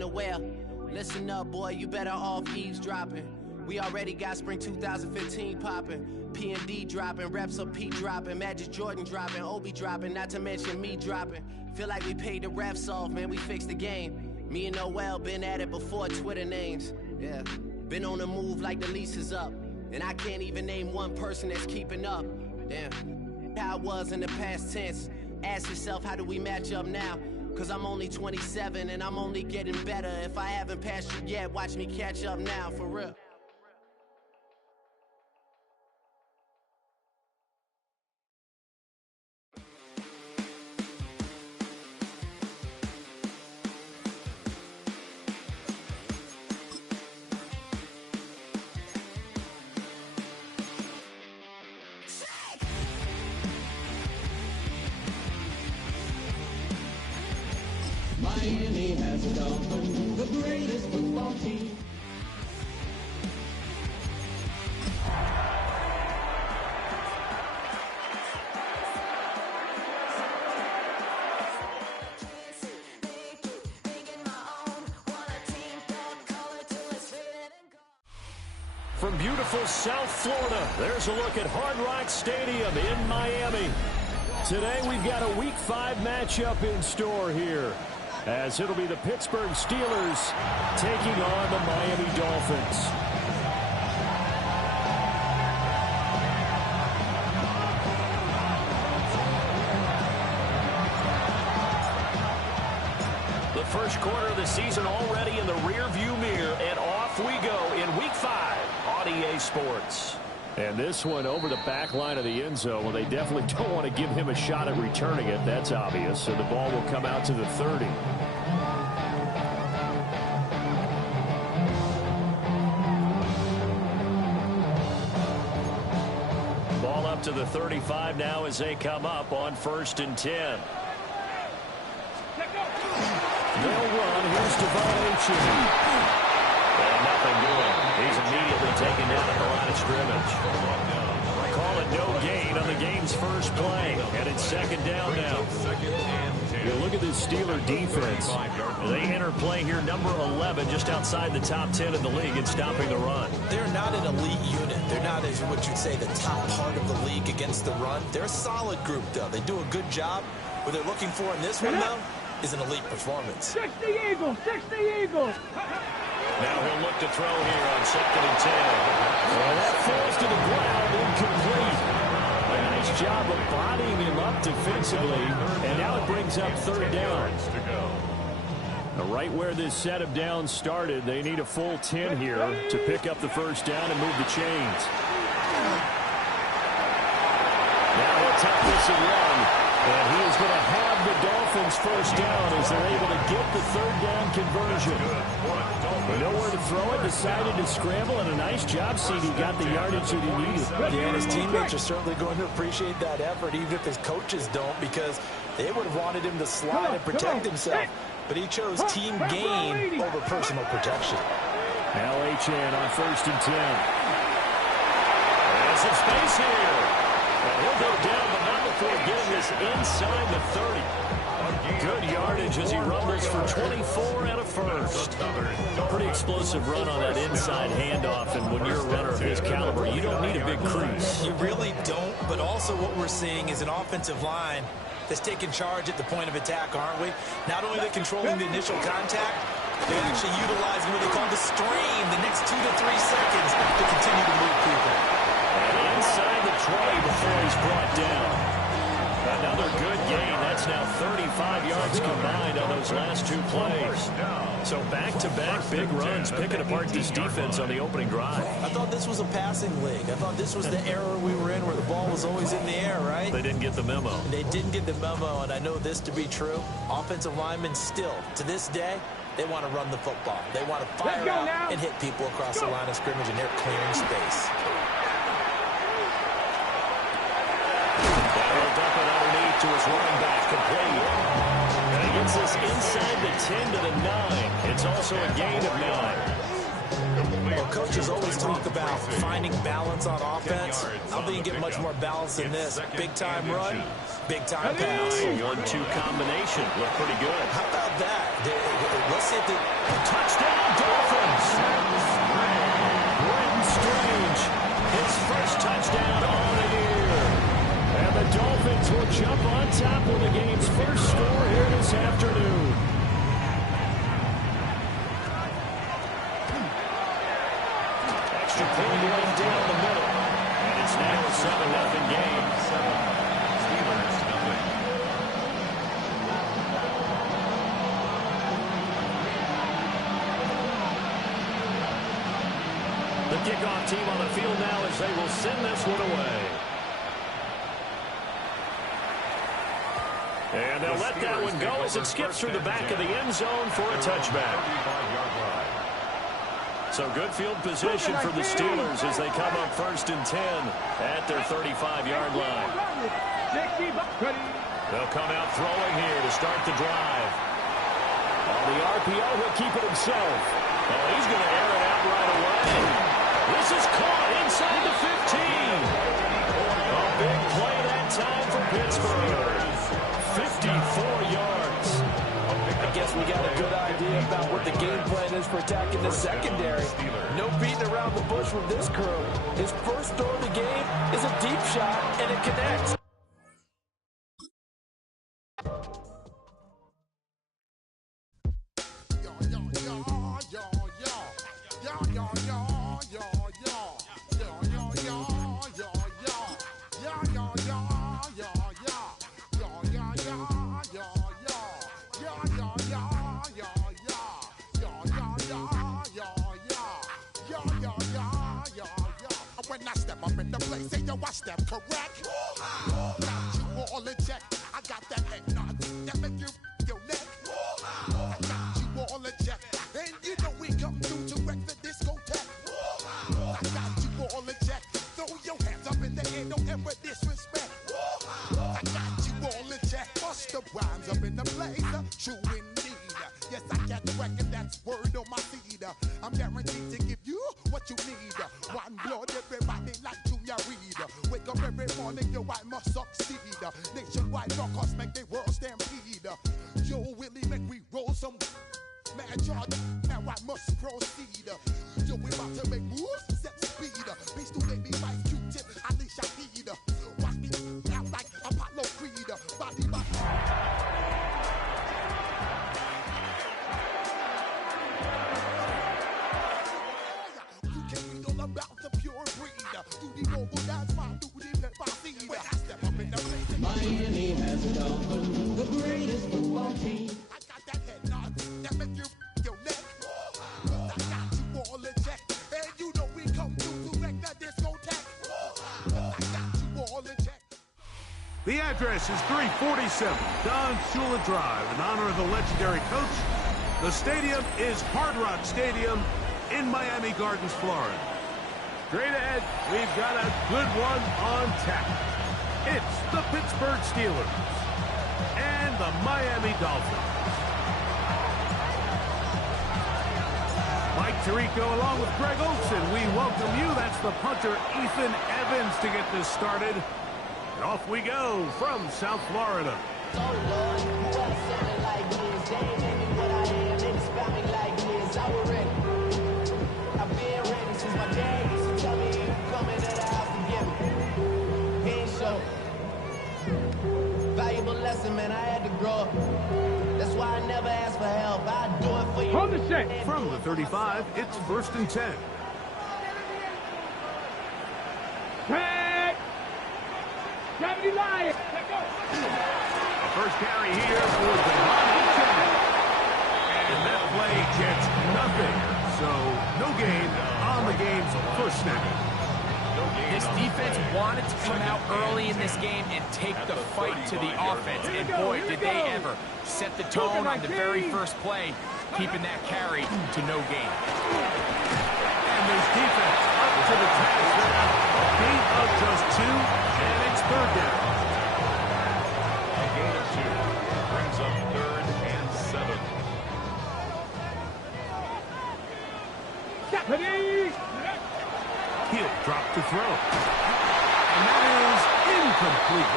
ain't aware. Listen up, boy, you better off eavesdropping. We already got spring 2015 popping. P&D dropping, reps up P dropping, Magic Jordan dropping, Obi dropping, not to mention me dropping. Feel like we paid the refs off, man, we fixed the game. Me and Noel been at it before Twitter names. Yeah, been on the move like the lease is up. And I can't even name one person that's keeping up. Damn, how it was in the past tense. Ask yourself, how do we match up now? Cause I'm only 27 and I'm only getting better. If I haven't passed you yet, watch me catch up now, for real. Miami has a Dolphins, the greatest football team. From beautiful South Florida, there's a look at Hard Rock Stadium in Miami. Today we've got a Week 5 matchup in store here, as it'll be the Pittsburgh Steelers taking on the Miami Dolphins. The first quarter of the season already in the rearview mirror, and off we go in Week 5 on EA Sports. And this one over the back line of the end zone. Well, they definitely don't want to give him a shot at returning it. That's obvious. So the ball will come out to the 30. Ball up to the 35 now as they come up on 1st and 10. They'll run. Here's Devon Achane. And nothing doing. He's immediately taken down at the line of scrimmage. Call it no gain on the game's first play. And it's 2nd down now. You look at this Steeler defense. They enter play here number 11, just outside the top 10 in the league in stopping the run. They're not an elite unit. They're not, as what you'd say, the top part of the league against the run. They're a solid group, though. They do a good job. What they're looking for in this one, though, is an elite performance. 60 Eagles! 60 Eagles! Now he'll look to throw here on 2nd and 10. Well, that falls to the ground, incomplete. A nice job of bodying him up defensively, and now it brings up 3rd down. Now, right where this set of downs started, they need a full 10 here to pick up the 1st down and move the chains. Now he'll take this and run, and he is going to have the Dolphins 1st down as they're able to get the 3rd down conversion. But nowhere to throw it, decided to scramble, and a nice job, CD got the yardage that he needed. Yeah, and his teammates are certainly going to appreciate that effort, even if his coaches don't, because they would have wanted him to slide and protect himself. But he chose team gain over personal protection. Now Achane on 1st and 10. There's some space here. And he'll go down, but not before getting this inside the 30. Good yardage as he rumbles for 24 and a 1st. Pretty explosive run on that inside handoff, and when you're a runner of his caliber, you don't need a big crease. You really don't, but also what we're seeing is an offensive line that's taking charge at the point of attack, aren't we? Not only are they controlling the initial contact, they're actually utilizing what they call the strain, the next 2 to 3 seconds to continue to move people. And inside the 20 before he's brought down. Another good gain. That's now 35 yards combined on those last 2 plays. So back-to-back big runs, picking apart this defense on the opening drive. I thought this was a passing league. I thought this was the era we were in where the ball was always in the air, right? They didn't get the memo. They didn't get the memo, and I know this to be true. Offensive linemen still, to this day, they want to run the football. They want to fire out and hit people across the line of scrimmage, and they're clearing space. To his running back, complete. And he gets this inside the 10 to the 9. It's also a gain of 9. Well, coaches always talk about finding balance on offense. I don't think you get much more balance than this. Big-time run, big-time pass. 1-2 combination. Looked pretty good. How about that? It just hit the Touchdown, Dolphins! Britton Strange, his first touchdown on the year. And the Dolphins will jump on top with the game's first score here this afternoon. Extra point right down the middle. And it's now a 7-0 game. Steelers, nothing. The kickoff team on the field now as they will send this one away. And they'll let that one go as it skips through the back of the end zone for a touchback. So good field position for the Steelers as they come up 1st and 10 at their 35-yard line. They'll come out throwing here to start the drive. On the RPO, he'll keep it himself. Oh, he's going to air it out right away. This is caught inside the 15. A big play that time for Pittsburgh. 54 yards. I guess we got a good idea about what the game plan is for attacking the secondary. No beating around the bush with this crew. His first throw of the game is a deep shot, and it connects. When I step up in the place, say yo, I step correct. Got you all in check. I got that head nod that make you your neck. I got you all in check, and you know we come through to wreck the discotheque. I got you all in check. Throw your hands up in the air, don't ever disrespect. I got you all in check. Bust the rhymes up in the place, true indeed. Yes, I got the record, that's word on my seed. I'm guaranteed to give you what you need. One blood, everybody like Junior Reed. Wake up every morning, yo, I must succeed. Nationwide rockers make the world stampede. Yo, Willie, make we roll some mad charge. Now I must proceed. Yo, we about to make moves, set speed. Beast to baby, Mike, Q-tip, Ali Shaheed. Watch me out like Apollo Creed. Body, about the pure breed. Do the noble dance, my duty, let my seed. When I step up in the place, Miami has a Dolphins, the greatest football team. I got that head nod that make you your neck. I got you all in check, and you know we come through to wreck the discotheque. I got you all in check. The address is 347 Don Shula Drive in honor of the legendary coach. The stadium is Hard Rock Stadium in Miami Gardens, Florida. Straight ahead, we've got a good one on tap. It's the Pittsburgh Steelers and the Miami Dolphins. Mike Tirico along with Greg Olson, we welcome you. That's the punter, Ethan Evans, to get this started. And off we go from South Florida. So Lord, who else sounded like this? They ain't made me what I am, they just found me like this. I was ready. I've been ready since my dad used to tell me you coming to the house to get me. He ain't show. Valuable lesson, man, I had to grow up. That's why I never ask for help. I do it for you. Hold the set. From the 35, it's 1st and 10. Tag. 70 Lions. The first carry here for Devon Chad. And that play gets nothing. So, no gain on the game's first snap. This defense wanted to come out early in this game and take the fight to the offense. And boy, did they ever set the tone on the very first play, keeping that carry to no gain. And this defense up to the task now. A gain of just 2, and it's 3rd down. A gain of 2 brings up 3rd and 7. Stephanie. He'll drop to throw. And that is incomplete.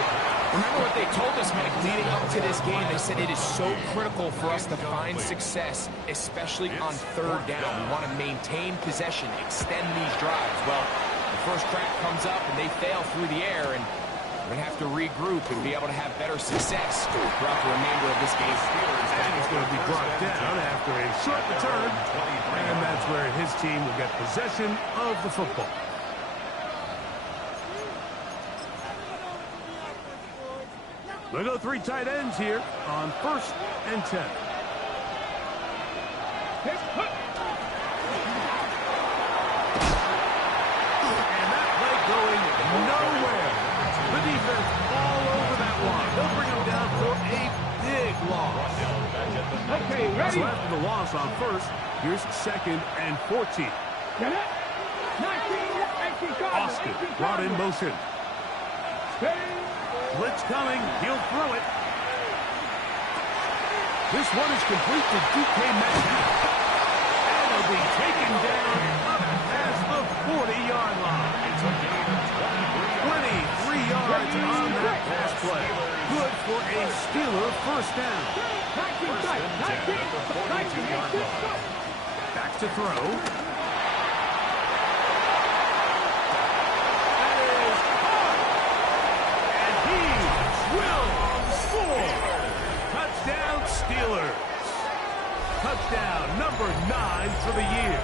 Remember what they told us, Mike, leading up to this game. They said it is so critical for us to find success, especially on third down. We want to maintain possession, extend these drives. Well, the first crack comes up and they fail through the air, and we're going to have to regroup and be able to have better success throughout the remainder of this game. And he's going to be brought down after a short return, and that's where his team will get possession of the football. We'll go 3 tight ends here on 1st and 10. And that play going nowhere. The defense all over that one. They'll bring him down for a big loss. Okay, ready? So after the loss on 1st, here's 2nd and 14. Get it? 19, Austin brought in motion. Blitz coming. He'll throw it. This one is complete to DK Metcalf. And it'll be taken down up past the 40-yard line. It's a gain of 23 yards on that pass play. Good for a Steeler first down. First and 10 at the 42-yard line. Back to throw. Steelers. Touchdown number 9 for the year.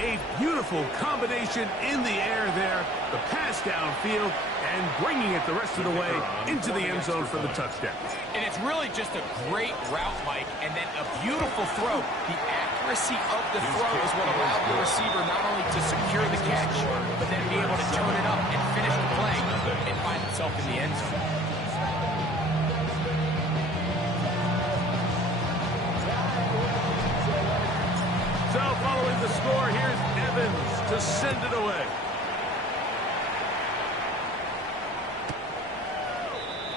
A beautiful combination in the air there. The pass downfield and bringing it the rest of the way into the end zone for the touchdown. And it's really just a great route, Mike, and then a beautiful throw. The accuracy of the throw is what allowed the receiver not only to secure the catch, but then be able to turn it up and finish the play and find himself in the end zone. So following the score, here's Evans to send it away.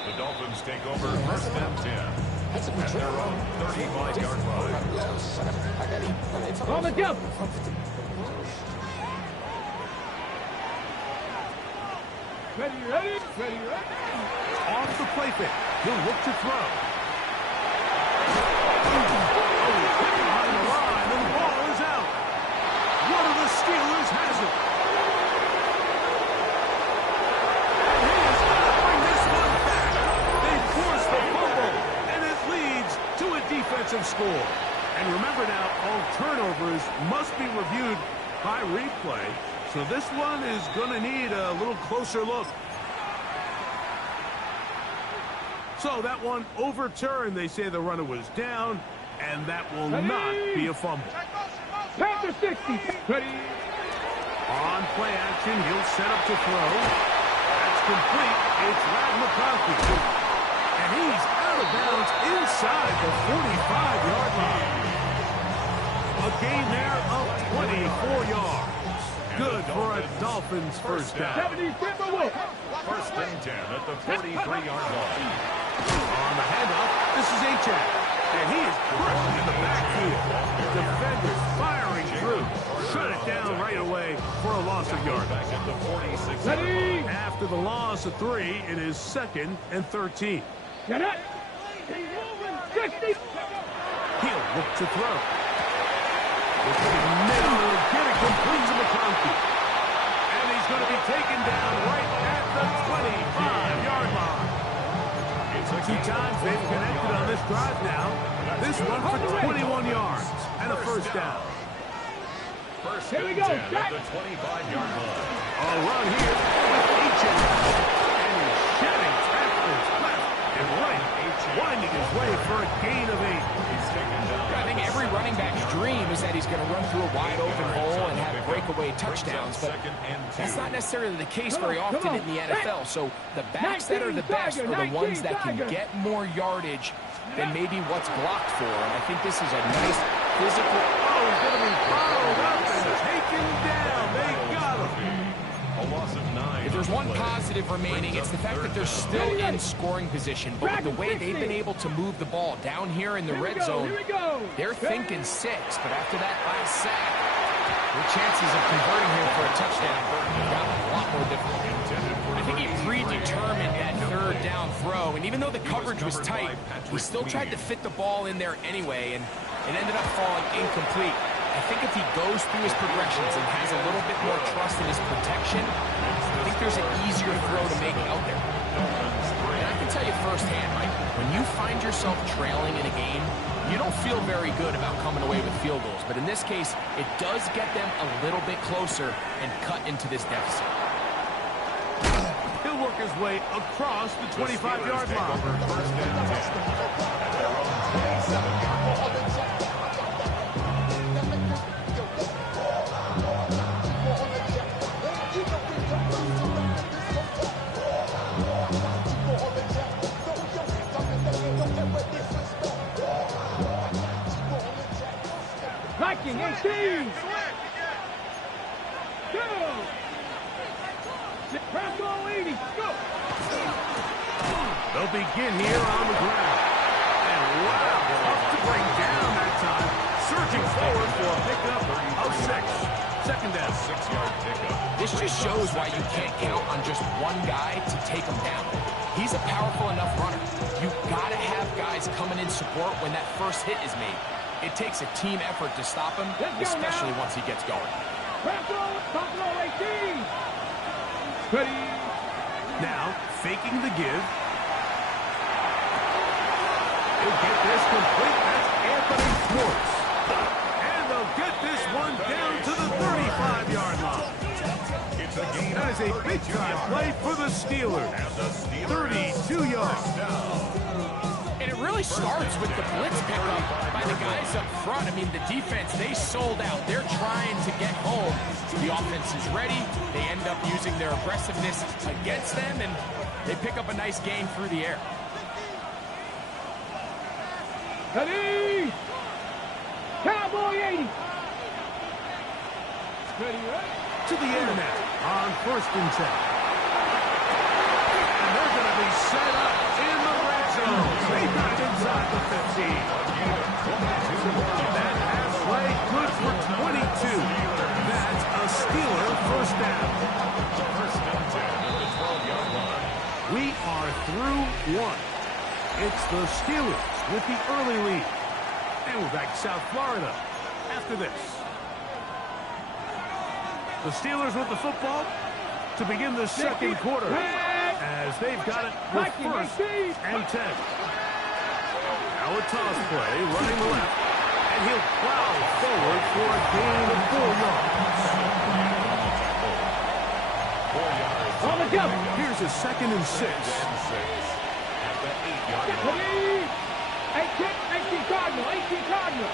The Dolphins take over 1st and 10 at their own 35-yard line. On the jump. Ready? Off the play fake. He'll look to throw. Steelers has it. And he is going to bring this one back. They force the fumble, and it leads to a defensive score. And remember now, all turnovers must be reviewed by replay, so this one is going to need a little closer look. So that one overturned. They say the runner was down, and that will not be a fumble. Panther 60. Ready. On play action, he'll set up to throw. That's complete. It's Rad McConkey. And he's out of bounds inside the 45-yard line. A gain there of 24 yards. Good for a Dolphins first down. 1st and 10 at the 43-yard line. On the handoff, this is Achane. And he is crushed in the backfield. Defenders firing through. Shut it down right away for a loss of yards. Back at the 46. After the loss of 3, it is 2nd and 13. Get it. 60. He'll look to throw. This is middle. Get it complete to McConkey. And he's going to be taken down right at the 25-yard line. 2 times they've connected on this drive now. This one for 21 yards and a first down. Here we go. At the 25-yard line. A run here with Achane. And he's shedding tackles left and right. Winding his way for a gain of 8. He's taken down. I think every running back's dream is that he's going to run through a wide open hole and have breakaway touchdowns, but that's not necessarily the case very often in the NFL. So the backs that are the best are the ones that can get more yardage than maybe what's blocked for. And I think this is a nice physical. Oh, he's going to be followed up and taken down. They got him. A loss of 9. If there's one positive remaining, it's the fact that they're still in scoring position. But with the way they've been able to move the ball down here in the red zone, they're thinking 6. But after that last sack, their chances of converting here for a touchdown got a lot more difficult. Intended for think he predetermined that third down throw, and even though the coverage was tight, he still tried to fit the ball in there anyway, and it ended up falling incomplete. I think if he goes through his progressions and has a little bit more trust in his protection, I think there's an easier throw to make out there. And I can tell you firsthand, Mike, when you find yourself trailing in a game, you don't feel very good about coming away with field goals. But in this case, it does get them a little bit closer and cut into this deficit. He'll work his way across the 25-yard line. First and 10. At their own 27-yard line. Viking 18. Go. Press all 80. Go. They'll begin here on the ground. And wow, tough to bring down that time. Surging forward for a pickup of 6. Second down. 6-yard pickup. This just shows why you can't count on just one guy to take him down. He's a powerful enough runner. You've got to have guys coming in support when that first hit is made. It takes a team effort to stop him, especially once he gets going. Buffalo 18. Ready. Now, faking the give. He'll get this complete. That's Anthony Schwartz. And they'll get this one down to the 35-yard line. That is a big-time play for the Steelers. 32 yards. And it really starts with the blitz pickup by the guys up front. I mean, the defense, they sold out. They're trying to get home. The offense is ready. They end up using their aggressiveness against them, and they pick up a nice gain through the air. Ready. Cowboy 80. Ready, ready. To the air now on 1st and 10. And they're going to be set up in the red zone. They got inside the 15. That half play good for 22. That's a Steeler first down. First and 10 at the 12-yard line. We are through one. It's the Steelers with the early lead. And we're back to South Florida after this. The Steelers with the football to begin the second quarter as they've got it with 1st and 10. Now a toss play, running left, and he'll plow forward for a gain of 4 yards. 4 yards. On the jump. Here's a 2nd and 6. At the 8-yard line. Ready. 18 Cardinal. 18 Cardinal.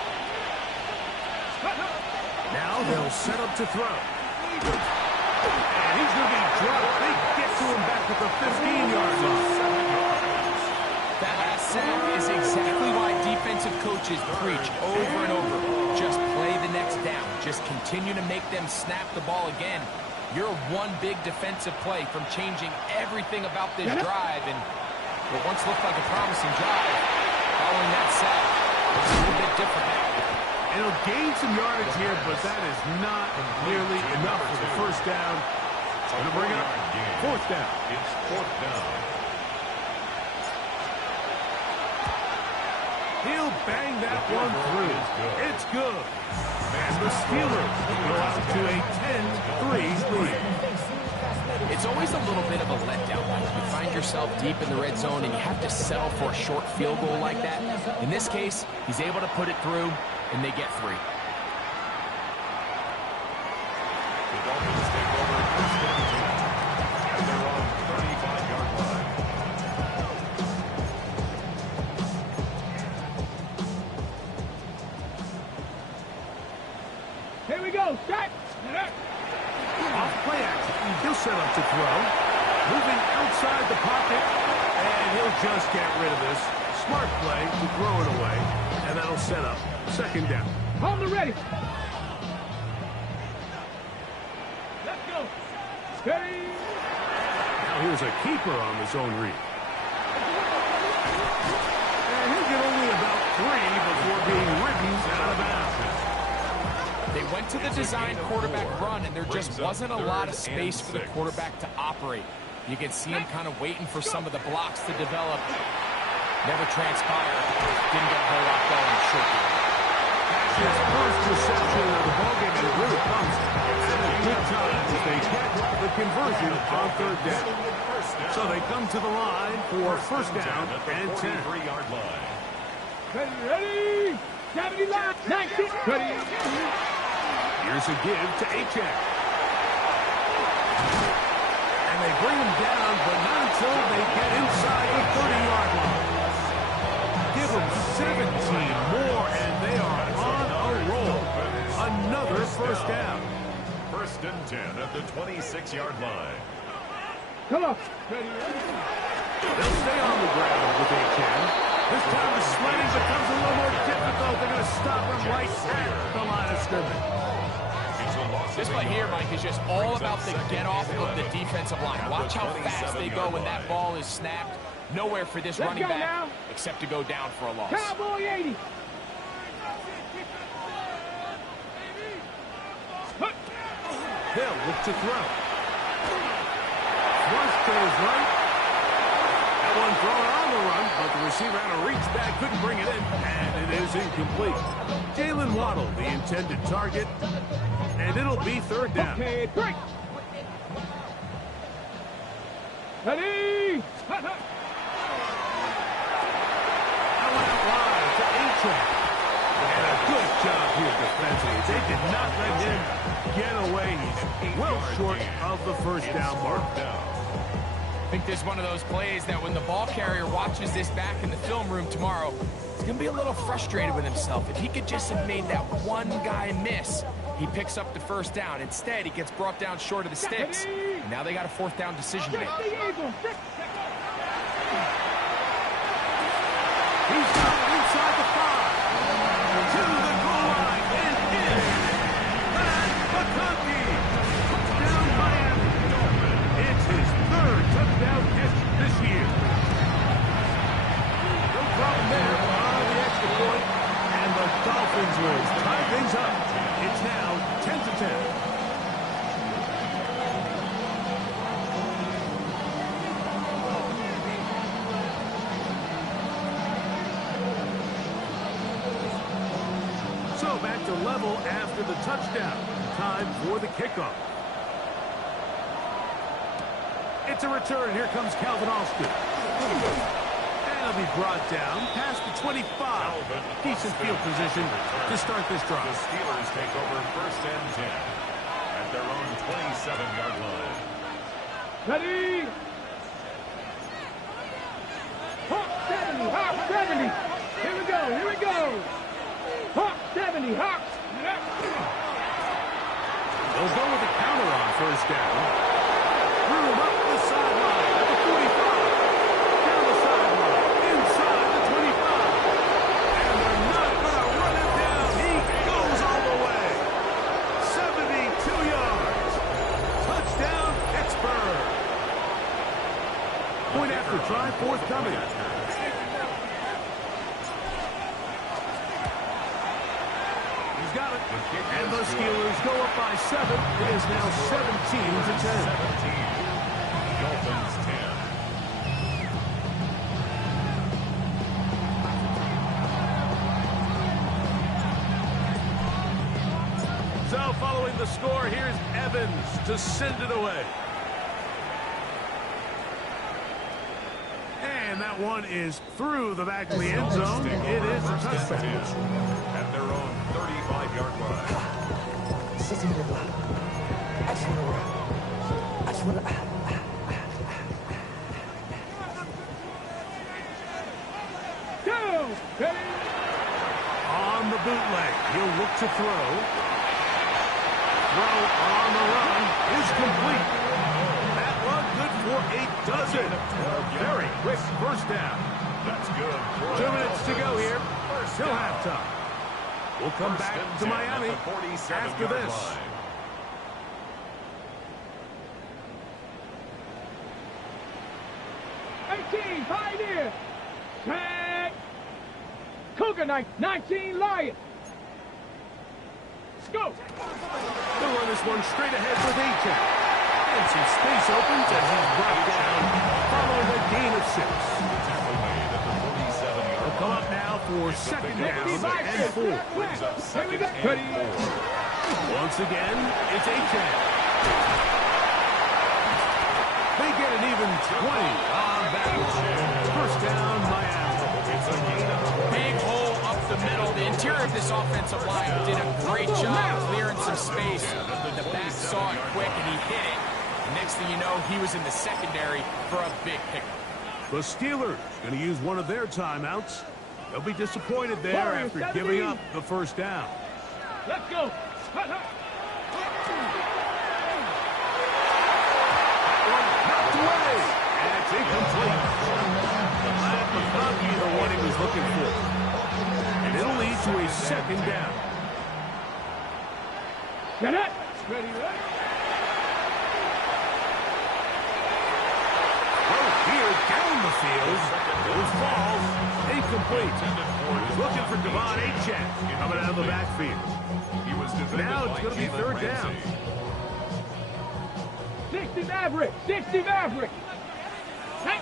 Now they'll set up to throw. And he's going to be dropped. They get to him back at the 15-yard line. That last sack is exactly why defensive coaches preach over and over. Just play the next down. Just continue to make them snap the ball again. You're one big defensive play from changing everything about this drive. And what once looked like a promising drive, following that sack, it's a little bit different now. And he'll gain some yardage here, but that is not nearly enough for the first down. It's going to bring up 4th down. It's 4th down. He'll bang that one through. It's good. And the Steelers go out to a 10-3 lead. It's always a little bit of a letdown when you find yourself deep in the red zone and you have to settle for a short field goal like that. In this case, he's able to put it through, and they get 3. The Dolphins take over 1st and 10 at their own 35-yard line. Here we go. Set. Off play action. He'll set up to throw. Moving outside the pocket. And he'll just get rid of this. Smart play to throw it away. And that'll set up 2nd down. Hold it ready. Let's go. Ready. Now here's a keeper on the zone read. And he'll get only about 3 before being ridden out of bounds. They went to the design quarterback run, and there just wasn't a lot of space for the quarterback to operate. You can see him kind of waiting for some of the blocks to develop. Never transpired. Didn't get a whole lot going short game. His first reception of the ballgame, and it really comes at a good time as they get the conversion on third down. So they come to the line for first down and 10. 43-yard line. Ready? 70 line. 19. Ready. Here's a give to Achek. And they bring him down, but not until they get inside the 30-yard line. Give them 17 more, and they are on a roll. Another first down. First and 10 at the 26-yard line. Come on. They'll stay on the ground with Achek. This time the sledding becomes a little more difficult. They're going to stop him right at the line of scrimmage. This play here, Mike, is just all about the get-off of the defensive line. Watch how fast they go when that ball is snapped. Nowhere for this running back except to go down for a loss. Cowboy 80. Hill look to throw. Thrust to his right. That one thrown on the run, but the receiver had to reach back, couldn't bring it in, and it is incomplete. Jalen Waddle, the intended target, and it'll be third down. Okay, break. Ready? That went out wide to Achek. And a good job here defensively. They did not let him get away. He's well short of the first down mark. I think this is one of those plays that when the ball carrier watches this back in the film room tomorrow, he's going to be a little frustrated with himself. If he could just have made that one guy miss, he picks up the first down. Instead, he gets brought down short of the sticks. And now they got a fourth down decision to make. He's got it inside the 5. To the goal line and in. Pat McConkey. Touchdown Miami. It's his third touchdown catch this year. No problem there on the extra point. And the Dolphins will tie things up. It's now 10-10. So back to level after the touchdown. Time for the kickoff. It's a return. Here comes Calvin Austin. And he'll be brought down past the 25. Decent field position to start this drive. The Steelers take over first and 10 at their own 27-yard line. Ready? Hawk 70, Hawk 70. Here we go, here we go. Hawk 70, Hawk. They'll go with a counter on first down. Threw him up the sideline at the 45. Down the sideline, inside the 25. And they're not going to run him down. He goes all the way. 72 yards. Touchdown, Pittsburgh. Point after try, forthcoming. He's got it. And the Steelers go up by 7. It is now 17-10. Dolphins 10. So following the score, here's Evans to send it away. And that one is through the back of the end zone. It is a touchdown. At their own 35-yard line. On the bootleg, he'll look to throw. Throw on the run is complete. That run good for a dozen. Very quick first down. That's good. 2 minutes to go here. Still halftime. We'll come back to Miami after this. 18, Pioneer. Tag. Cougar 19, Lion. Let's go. They'll run this one straight ahead with Achek. And some space opens as he's brought down following a gain of 6. They'll come up now for second down and 4. Once again, it's A-Chan. They get an even 20 on balance. First down, Miami. Big hole up the middle. The interior of this offensive line did a great job clearing some space. The back saw it quick, and he hit it. Next thing you know, he was in the secondary for a big pickup. The Steelers going to use one of their timeouts. They'll be disappointed there after giving up the first down. Let's go. Knocked away. And it's incomplete. That was not either one he was looking for. And it'll lead to a second down. Get it. Ready, ready. Here down the field. Those balls incomplete. Looking for Devon Achane coming out of the backfield. Now it's going to be third down. 60 Maverick. 60 Maverick. Hey.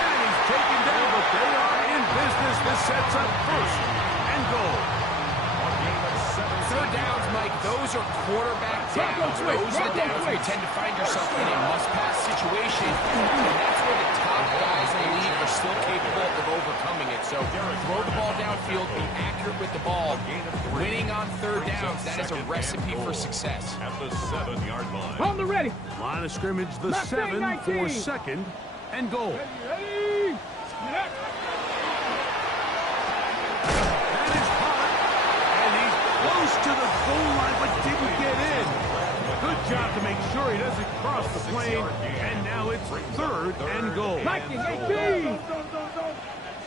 And he's taken down, but they are in business. This sets up first and goal. Third downs, Mike, those are quarterback downs. Those are the downs where you tend to find yourself in a must-pass situation, and that's where the top guys in the league are still capable of overcoming it. So throw the ball downfield, be accurate with the ball. Winning on third downs, that is a recipe for success. At the 7-yard line. On the ready. Line of scrimmage, the 7 for second and goal. Ready. Get it. Close to the goal line, but didn't get in. Good job to make sure he doesn't cross the plane. And now it's third and goal. Viking 18.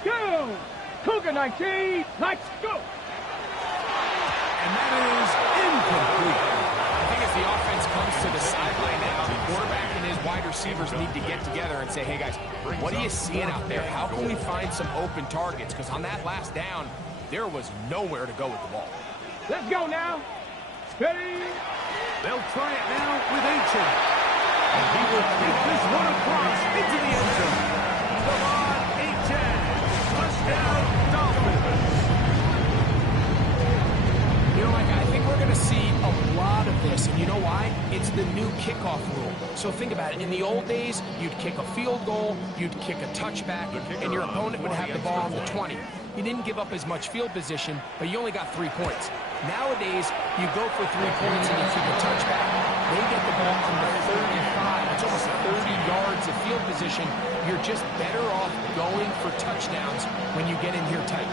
Go. Cougar 19. Let's go. And that is incomplete. I think as the offense comes to the sideline now, the quarterback and his wide receivers need to get together and say, hey, guys, what are you seeing out there? How can we find some open targets? Because on that last down, there was nowhere to go with the ball. Let's go now. Ready. They'll try it now with Achane. And he will take this one across into the end zone. Devon Achane. Touchdown, Dolphins. You know, Mike, I think we're going to see a lot of this. And you know why? It's the new kickoff rule. So think about it. In the old days, you'd kick a field goal, you'd kick a touchback, and your opponent would have the ball on the 20. You didn't give up as much field position, but you only got 3 points. Nowadays, you go for 3 points and you kick a touchback. They get the ball on the 35. It's almost 30 yards of field position. You're just better off going for touchdowns when you get in here tight.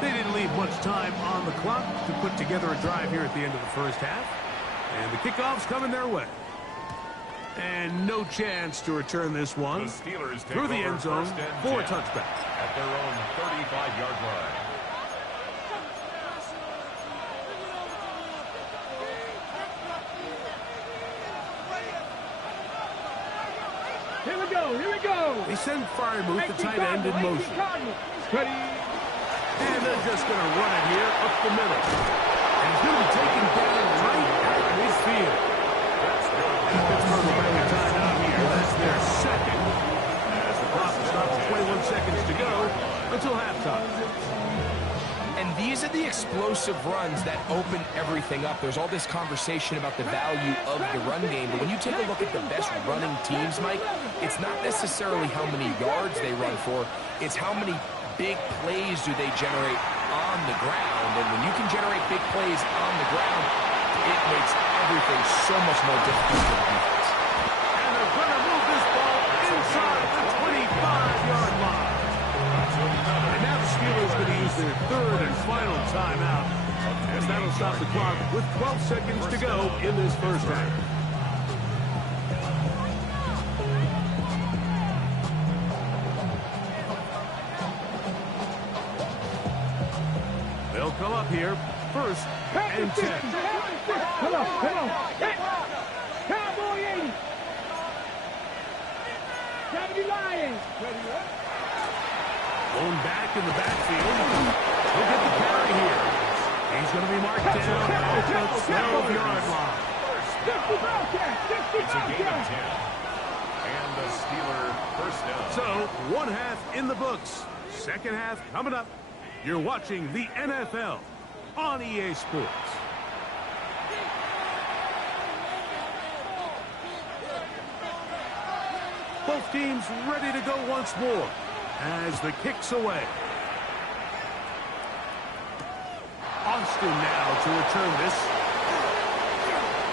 They didn't leave much time on the clock to put together a drive here at the end of the first half. And the kickoff's coming their way. And no chance to return this one through the end zone for a touchback. At their own 35-yard line. Here we go. Here we go. They send Firemouth, the tight end, in motion. Ready. And they're just going to run it here up the middle. And he's going to be taken down right at midfield. Pittsburgh will bring a timeout here. That's their second. As the clock stops at 21 seconds to go until halftime. And these are the explosive runs that open everything up. There's all this conversation about the value of the run game, but when you take a look at the best running teams, Mike, it's not necessarily how many yards they run for, it's how many big plays do they generate on the ground. And when you can generate big plays on the ground, it makes everything so much more difficult for the defense. And they're going to move this ball inside the 25-yard line. And now the Steelers going to use their third and final timeout, as that'll stop the clock with 12 seconds to go in this first half. They'll come up here first and 10. Come on, come on. Hit. Cowboy 80. 70 Lions. Ready, Going back in the backfield. He'll get the carry here. He's going to be marked down at the 12-yard line. It's a gain of 10. And the Steeler first down. So, one half in the books. Second half coming up. You're watching the NFL on EA Sports. Both teams ready to go once more as the kick's away. Austin now to return this.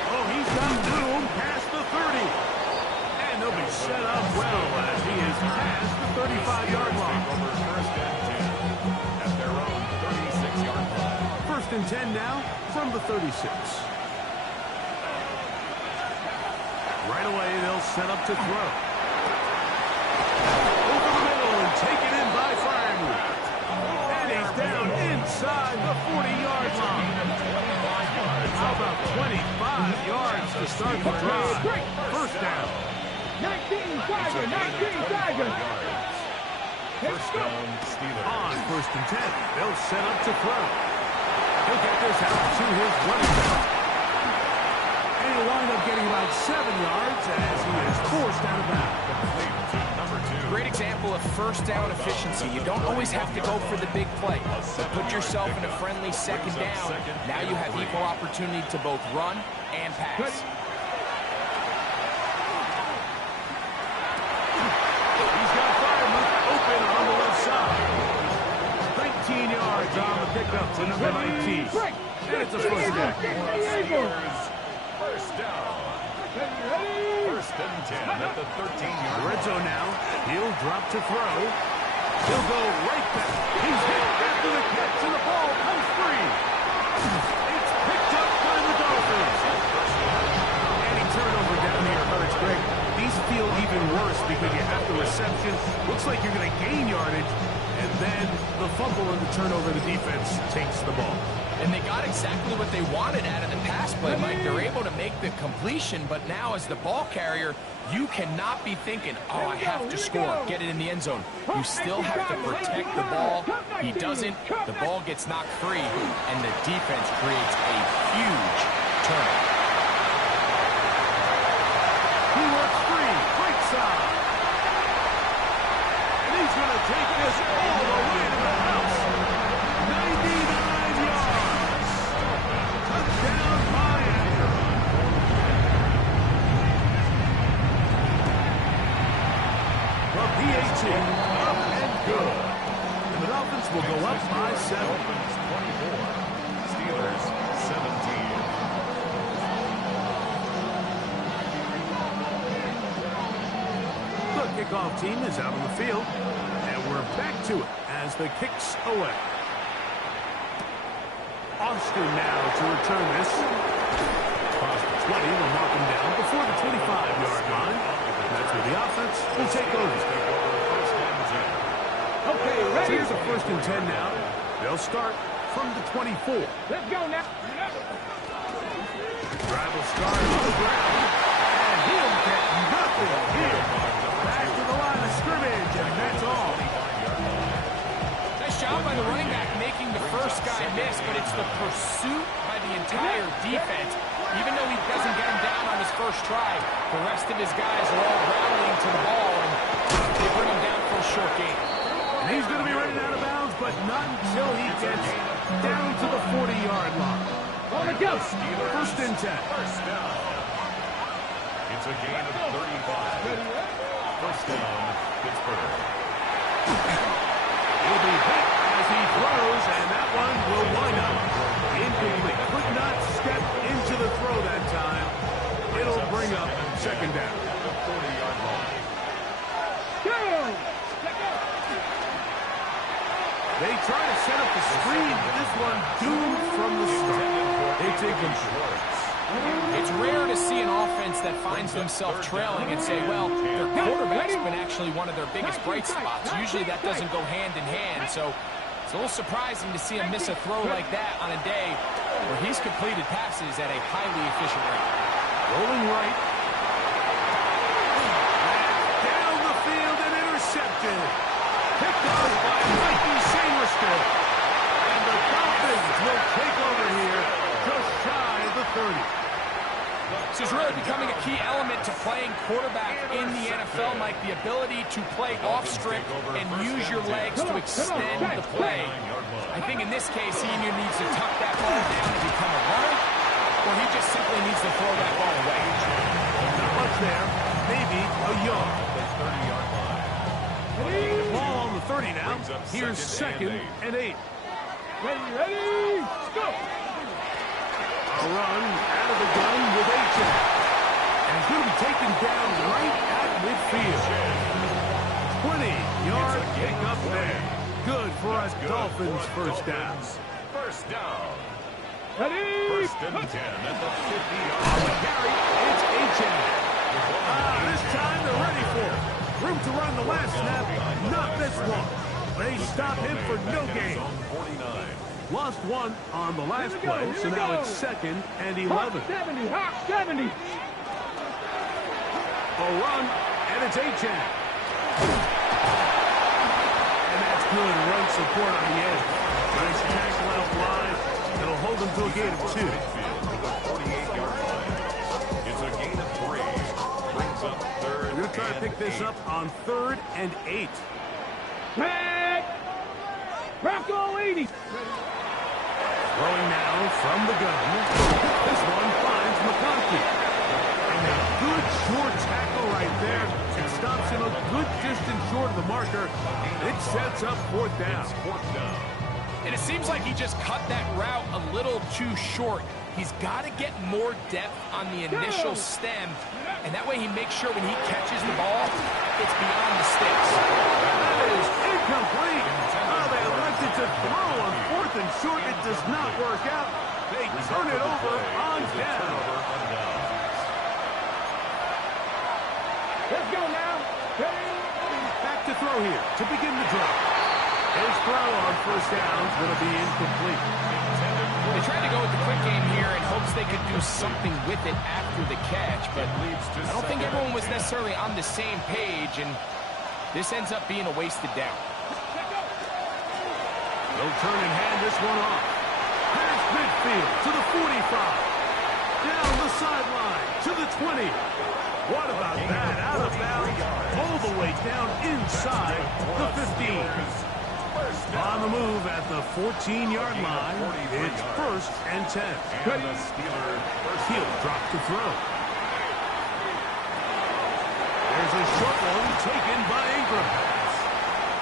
Oh, he's got room past the 30. And they'll be set up well as he is past the 35-yard line. Over first and 10 at their own 36-yard line. First and 10 now from the 36. Right away, they'll set up to throw. Over the middle and taken in by Fryermuth. And he's down inside the 40-yard line. How about 25 yards to start the drive? First down. 19 Tigers. First down, Steelers. On first and 10, they'll set up to throw. He'll get this out to his running back. And he'll wind up getting about 7 yards as he is forced out of bounds. Great example of first down efficiency. You don't always have to go for the big play. But put yourself in a friendly second down. Now you have equal opportunity to both run and pass. He's got Fryermuth open on the left side. 19 yards on the pickup to number 19. And it's a first down. First down. First and 10 at the 13-yard line. Red zone now. He'll drop to throw. He'll go right back. He's hit after the catch, and the ball comes free. It's picked up by the Dolphins. Any turnover down here hurts, Greg. These feel even worse because you have the reception. Looks like you're going to gain yardage, and then the fumble and the turnover, the defense takes the ball. And they got exactly what they wanted out of the pass play, Mike. They're able to make the completion, but now as the ball carrier, you cannot be thinking, oh, I have to score, get it in the end zone. You still have to protect the ball. He doesn't. The ball gets knocked free, and the defense creates a huge turnover. He works free, right side. And he's going to take this all the way to the house. 99 yards. Touchdown, Miami. The PAT up and good. And the Dolphins will go up by 7. Dolphins 24. Steelers 17. The kickoff team is out on the field, and we're back to it as the kick's away. Austin now to return this. Across the 20, will mark him down before the 25-yard line. And that's where the offense will take over. Okay, So ready? here's a first and 10 now. They'll start from the 24. Let's go now. Drive will start on the ground, and he'll get nothing here. Back to the line of scrimmage, and that's all. Nice job by the running back making the first guy miss, but it's the pursuit by the entire defense. Even though he doesn't get him down on his first try, the rest of his guys are all rallying to the ball, and they bring him down for a short gain. And he's going to be running out of bounds, but not until he gets down to the 40-yard line. On the go. First and 10. First down. It's a gain of 35. First down, Pittsburgh. He'll be hit as he throws, and that one will wind up incomplete. Could not step into the throw that time. It'll bring up second down. At the 40-yard line. They try to set up the screen, but this one doomed from the start. They take him short. It's rare to see an offense that finds themselves trailing and say, well, their quarterback's been actually one of their biggest bright spots. Usually that doesn't go hand in hand, so it's a little surprising to see him miss a throw like that on a day where he's completed passes at a highly efficient rate. Rolling right. Down the field and intercepted. Picked off by Mikey Sainristil. And the Dolphins will take over 30. This is really becoming a key element to playing quarterback in the NFL, Mike, the ability to play off strip and use your legs to extend the play. I think in this case, he either needs to tuck that ball down and become a runner, or he just simply needs to throw that ball away. Not much there. Maybe a yard. Ball on the 30 now. Here's 2nd and 8. Ready, go! A run out of the gun with H.A. And it's going to be taken down right at midfield. 20-yard pickup there. Good for us Dolphins first down. First down. Ready, 1st and 10 at the 50-yard On the line. carry, it's H.A. This time they're ready for it. Room to run the last snap, not this one. They stop him for no gain. Lost 1 on the last play, so now it's 2nd and 11. 70, hot 70. A run, and it's H.A. And that's good run support on the edge. Nice tackle out wide. It'll hold them to a gain of 2. It's a gain of 3. Brings up 3rd. We're going to try to pick this up on 3rd and 8. Back. Bronco 80. Throwing now from the gun. This one finds McConkey. And a good short tackle right there. It stops him a good distance short of the marker. It sets up 4th down. And it seems like he just cut that route a little too short. He's got to get more depth on the initial stem, and that way he makes sure when he catches the ball, it's beyond the sticks. That is incomplete. Oh, they elected to throw on 4th and short. It does not work out. They turn it over on down. Let's go now. Back to throw here to begin the drive. His throw on 1st down is going to be incomplete. They tried to go with the quick game here in hopes they could do something with it after the catch, but I don't think everyone was necessarily on the same page, and this ends up being a wasted down. They'll turn and hand this one off. Past midfield to the 45. Down the sideline to the 20. What about that? Out of bounds, all the way down inside the 15. On the move at the 14-yard line, it's 1st and 10. He'll drop to throw. There's a short one taken by Ingram.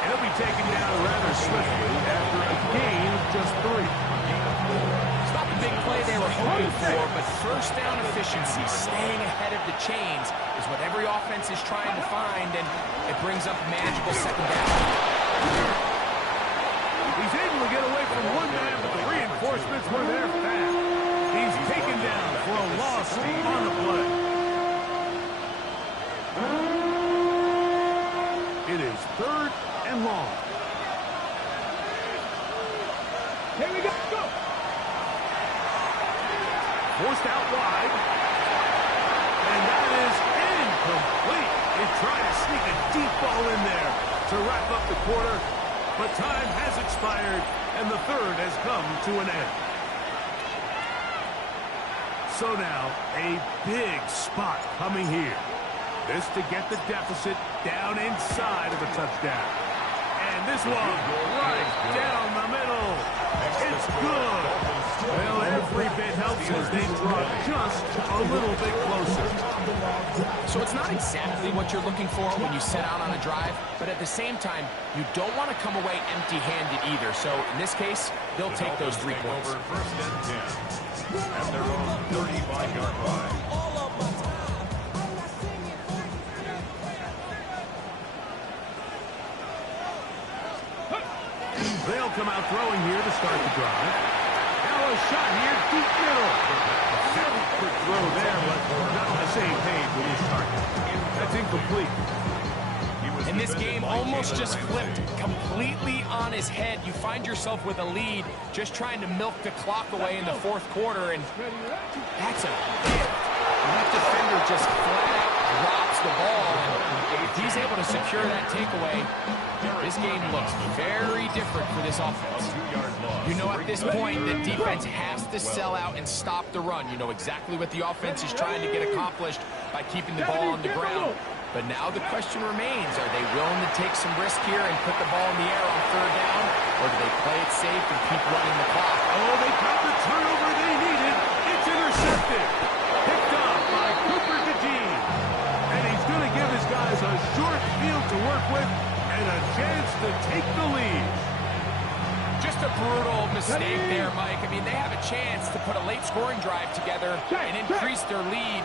He'll be taken down rather swiftly after a gain of just 3. It's not the big play they were hoping for, but 1st down efficiency, staying ahead of the chains, is what every offense is trying to find, and it brings up a manageable 2nd down. He's able to get away from one man, but the reinforcements were there fast. He's taken down for a loss on the play. It is 3rd and long. Here we go. Go. Forced out wide. And that is incomplete. They try to sneak a deep ball in there to wrap up the quarter. But time has expired, and the 3rd has come to an end. So now, a big spot coming here. This to get the deficit down inside of a touchdown. And this one, right down the middle. It's good. Well, every bit helps as they draw just a little bit closer. So it's not exactly what you're looking for when you set out on a drive, but at the same time, you don't want to come away empty-handed either. So in this case, they'll take those 3 points. 1st and 10 at their own 35-yard line. They'll come out throwing here to start the drive. Now a shot here, deep middle. Very quick throw there, but not on the same page with his target. That's incomplete. And this game almost just flipped completely on his head. You find yourself with a lead, just trying to milk the clock away in the 4th quarter, and that's a big. That defender just flat out drops the ball. And If he's able to secure that takeaway, this game looks very different for this offense. You know at this point the defense has to sell out and stop the run. You know exactly what the offense is trying to get accomplished by keeping the ball on the ground. But now the question remains, are they willing to take some risk here and put the ball in the air on third down? Or do they play it safe and keep running the clock? Oh, they caught the turnover they needed. It's intercepted. Picked up by Cooper DeJean. And he's going to give his guys a short field to work with and a chance to take the lead. Just a brutal mistake there, Mike. I mean, they have a chance to put a late scoring drive together and increase their lead.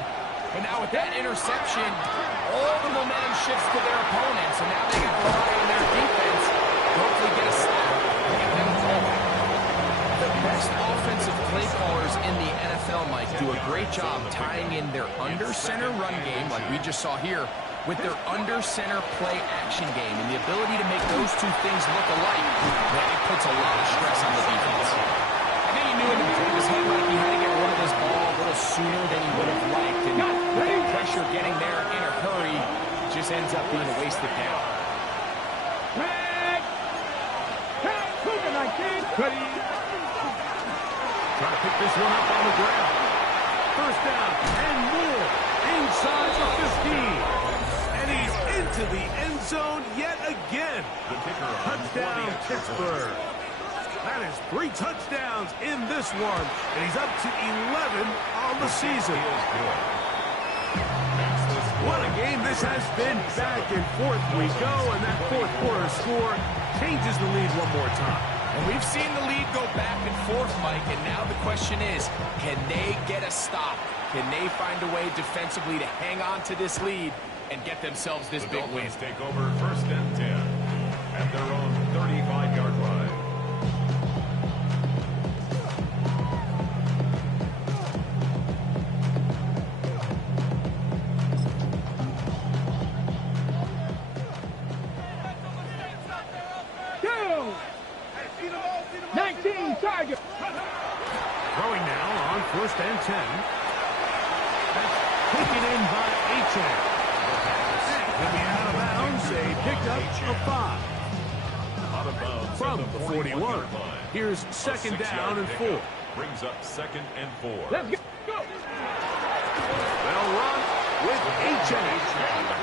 But now with that interception, all the momentum shifts to their opponents, and now they got to rely on their defense to hopefully get a stop and get them the ball back. The best offensive play callers in the NFL, Mike, do a great job tying in their under-center run game, like we just saw here, with their under-center play action game. And the ability to make those two things look alike, man, it puts a lot of stress on the defense. I think he knew in the back of his head, like, he had to get rid of this ball a little sooner than he would have liked. And with that pressure getting there in a hurry just ends up being a wasted down. Trying to pick this one up on the ground. First down and more inside the 15. And he's into the end zone yet again. Touchdown, Pittsburgh. That is 3 touchdowns in this one, and he's up to 11 on the season. What a game this has been. Back and forth we go, and that fourth quarter score changes the lead one more time. And we've seen the lead go back and forth, Mike, and now the question is, can they get a stop? Can they find a way defensively to hang on to this lead and get themselves this big win? Dolphins take over first and 10 at their own 35-yard line. Throwing now on first and 10. That's taken in by Achane. He'll be out of bounds, a pickup of 5. Out of bounds From the 41. Here's second down and 4. Brings up second and 4. Let's go. They'll run with Achane.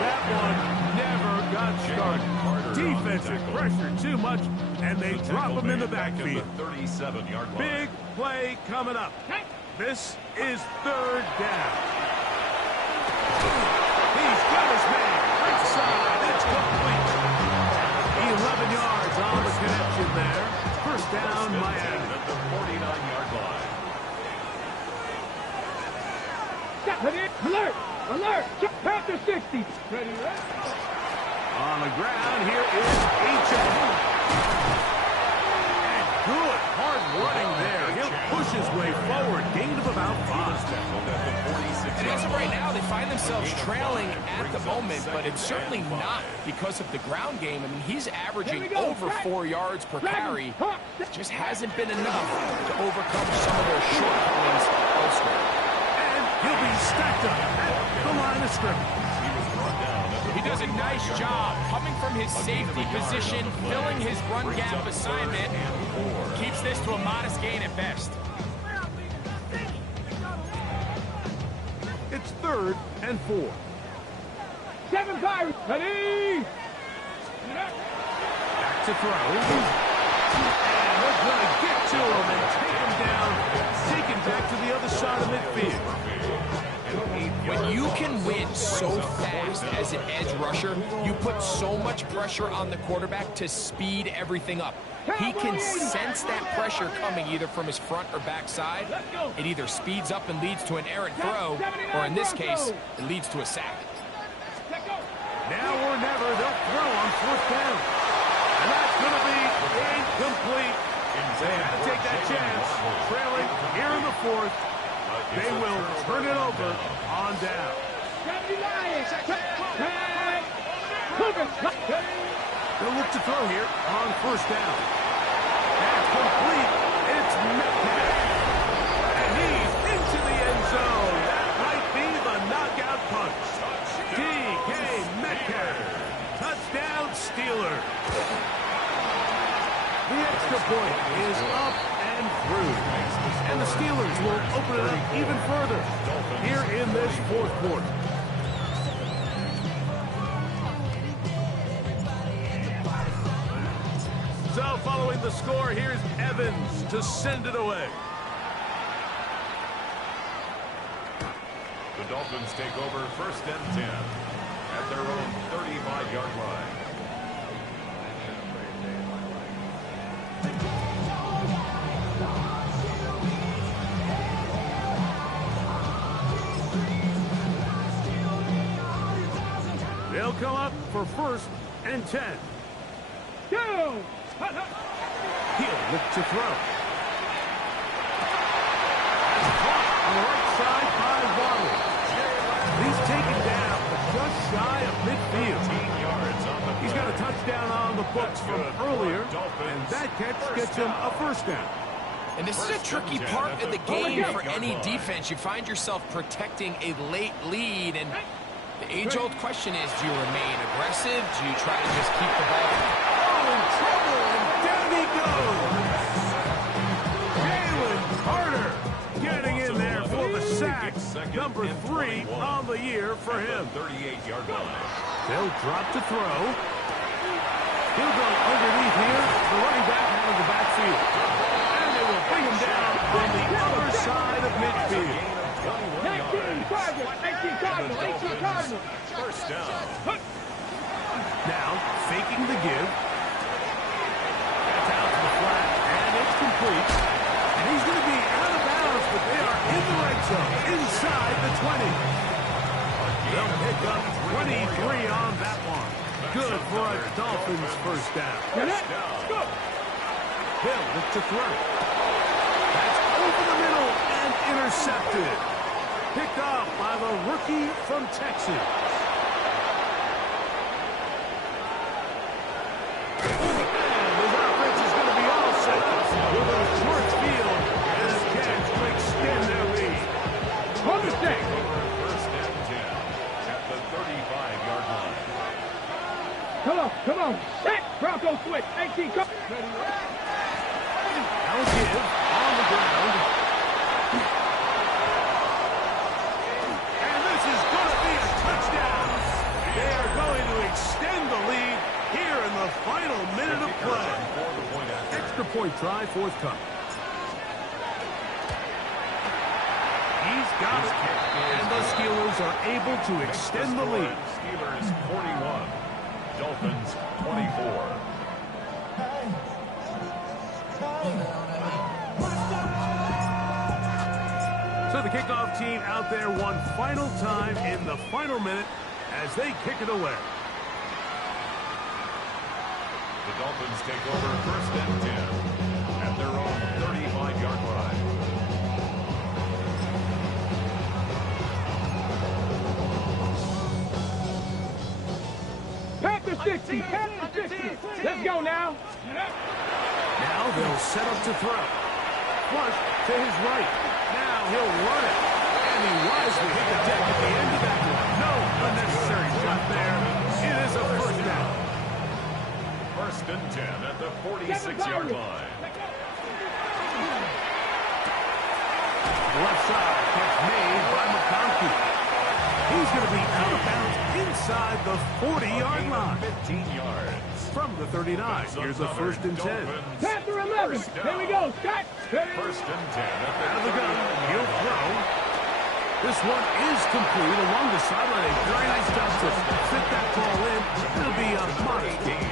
That one never got started. Defensive pressure too much, and they drop him in the backfield. 37-yard line. Big play coming up. This is third down. He's got his man. Outside. It's complete. 11 yards on the connection there. First down, Miami. At the 49-yard line. Alert! Alert! Panther 60. Ready, right? On the ground, here is Achane. And good, hard running there. He'll push his way forward. Gain of about 5. And as of right now, they find themselves trailing at the moment, but it's certainly not because of the ground game. I mean, he's averaging over 4 yards per carry. Just hasn't been enough to overcome some of their shortcomings elsewhere. And he'll be stacked up at the line of scrimmage. He does a nice job coming from his safety position, filling his run gap assignment. Keeps this to a modest gain at best. It's third and 4. 7-5. Ready? Back to throw. And they're going to get to him and take him down, taken back to the other side of midfield. When you can win so fast as an edge rusher, you put so much pressure on the quarterback to speed everything up. He can sense that pressure coming either from his front or back side. It either speeds up and leads to an errant throw, or in this case, it leads to a sack. Now or never, they'll throw on fourth down. And that's going to be incomplete. They have to take that chance. Trailing here in the fourth. They will turn it over on down. They'll look to throw here on first down. That's complete. It's Metcalf. And he's into the end zone. That might be the knockout punch. DK that carry. Touchdown, Steelers. The extra point is up and through. And the Steelers will open it up even further here in this fourth quarter. So following the score, here's Evans to send it away. The Dolphins take over 1st and 10 at their own 35-yard line. They'll come up for 1st and 10. Go! He'll look to throw. On the right side by Waddle. He's taken down, but just shy of midfield. He's got a touchdown on the books from earlier, and that catch gets him a 1st down. And this is a tricky part of the game for any defense. You find yourself protecting a late lead, and the age-old question is, do you remain aggressive? Do you try to just keep the ball? Oh, in trouble, and down he goes. Jalen Carter getting in there for the sack. Number 3 on the year for him. 38-yard line. They'll drop to throw. He'll go underneath here. The running back out of the backfield. And they will bring him down on the other side of midfield. 18 Cardinals. 18 Cardinals. 1st down. Now, faking the give. That's out to the flat, and it's complete. And he's going to be out of bounds, but they are in the red zone, inside the 20. They'll pick up 23 on that one. Good for a Dolphins 1st down. Hill look to throw. That's over the middle and intercepted. Picked off by the rookie from Texas. And his offense is going to be all set with a short field and a chance to extend their lead. Understand. 1st and 10 at the 35-yard line. Come on. Set. Bronco switch. 18 Cardinals. Now give on the ground. And this is going to be a touchdown. They are going to extend the lead here in the final minute of play. Extra point try forthcoming. He's got it. And the Steelers are able to extend the lead. Steelers 41, Dolphins 24. So the kickoff team out there one final time in the final minute as they kick it away. The Dolphins take over 1st and 10 at their own 35-yard line. Panther 60. Panther 60. Let's go now. Now they'll set up to throw. Flush to his right. Now he'll run it. And he wisely hit the deck at the end of that one. No unnecessary shot there. It is a 1st down. 1st and 10 at the 46-yard line. Left side catch made by McConkey. He's going to be out of bounds inside the 40-yard line. 15 yards. From the 39, here's a 1st and 10. Panther 11. Here we go. Scott. 1st and 10 Out of the gun. He'll throw. This one is complete along the sideline. A very nice job to fit that ball in. It'll be a modest gain.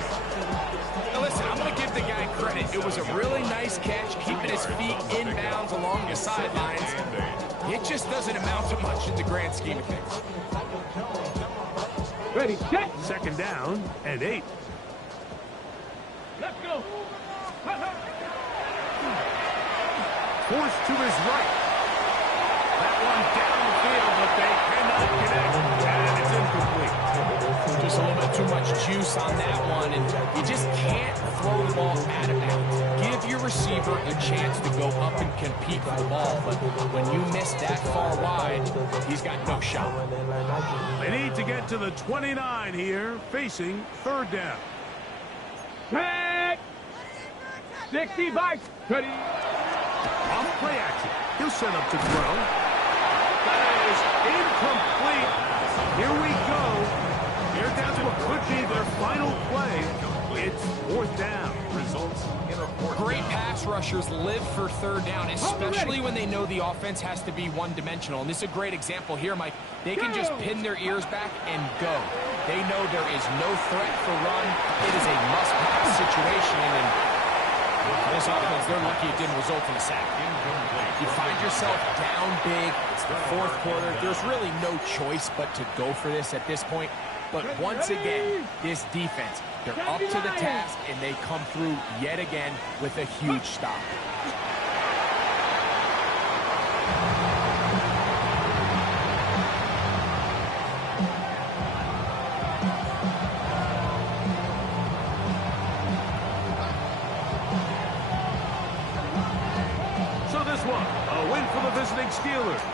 Now listen, I'm going to give the guy credit. It was a really nice catch, keeping his feet inbounds along the sidelines. It just doesn't amount to much in the grand scheme of things. Ready, set. 2nd down and 8. Let's go. Forced to his right. That one down the field, but they cannot connect, and it's incomplete. Just a little bit too much juice on that one, and you just can't throw the ball out of bounds. Give your receiver a chance to go up and compete for the ball, but when you miss that far wide, he's got no shot. They need to get to the 29 here, facing third down. Back. 65. Cuddy. Off play action. He'll set up to throw. That is incomplete. Here we go. They're down to what could be their final play. It's fourth down. Results in a fourth Great down. pass rushers live for third down, especially when they know the offense has to be one-dimensional. And this is a great example here, Mike. They can just pin their ears back and go. They know there is no threat for run. It is a must-pass situation, and this offense, they're lucky it didn't result in a sack. You find yourself down big. It's the fourth quarter. There's really no choice but to go for this at this point. But once again, this defense, they're up to the task, and they come through yet again with a huge stop. So this one, a win for the visiting Steelers.